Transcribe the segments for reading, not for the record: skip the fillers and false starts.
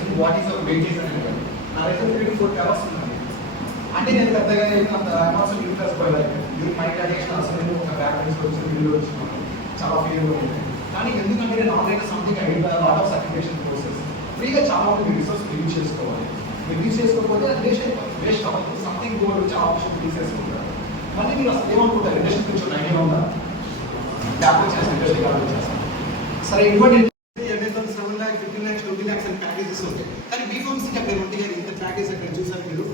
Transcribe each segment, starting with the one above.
asking what is your weightage అని అడిగాను. నా దగ్గర 3 to 4 పేపర్స్ ఉన్నాయి. అంటే నేను పెద్దగా అంత అమౌంట్స్ ఇంట్రెస్ట్ పోయాలి. ఇది మై డైరెక్షన్ అసలు నేను ఒక బ్యాక్ తీసుకొచ్చి వీడియో వచ్చినాను. చాలా ఫీల్గా ఉంది. కానీ ఎందుకంటే నేను already something I lot of certification process ఫ్రీగా చాలా మంది రిసోర్స్ యూజ్ చేసుకోవాలి. మీరు యూజ్ చేసుకోకపోతే అది వేస్ట్ అవ్వదు. సంథింగ్ గోల్ వచ్చి ఆప్షన్ తీసేసుకుంటారు. మళ్ళీ మీరు అసలు ఏమనుకుంటారు? ఇండస్ట్రీ కొంచెం ఐడియా ఉందా? ల్యాప్ చేస్తాను, ఇండస్ట్రీ కాల్ చేస్తాను. సరే ఇటువంటి 7 lakhs, 15 lakhs, 20 lakhs అని ప్యాకేజెస్ ఉంటాయి. కానీ బీఫార్మసీకి అక్కడ ఉంటాయి కానీ ఇంత ప్యాకేజ్ అక్కడ చూసారు మీరు?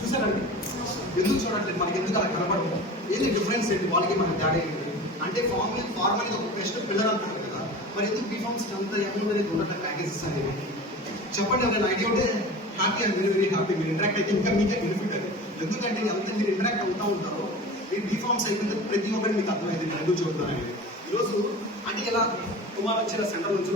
చూసారండి? ఎందుకు చూడట్లేదు? మనకి ఎందుకు అలా కనపడదు? ఏంటి డిఫరెన్స్ ఏంటి? వాళ్ళకి మనకి తేడా ఏంటి? అంటే ఫార్మ్ అనేది ఒక బెస్ట్ పిల్లర్ అంటారు కదా, మరి ఎందుకు బీఫార్మసీకి అంత అమౌంట్ అనేది ఉండటం ప్యాకేజెస్ అనేది? చెప్పండి. ఎవరైనా ఐడియా ఉంటే హ్యాపీ అండ్ వెరీ హ్యాపీ. మీరు ఇంటరాక్ట్ అయితే ఇంకా మీకే బెనిఫిట్ అది. ఎందుకంటే అంతా మీరు ఇంటరాక్ట్ అవుతూ ఉంటారు. మీరు బీఫార్మ్స్ అయిపోతే ప్రతి ఒక్కటి మీకు అర్థమైంది ఎందుకు చూడతారు అనేది. ఈరోజు అంటే ఇలా కుమార్ వచ్చిన సెంటర్ నుంచి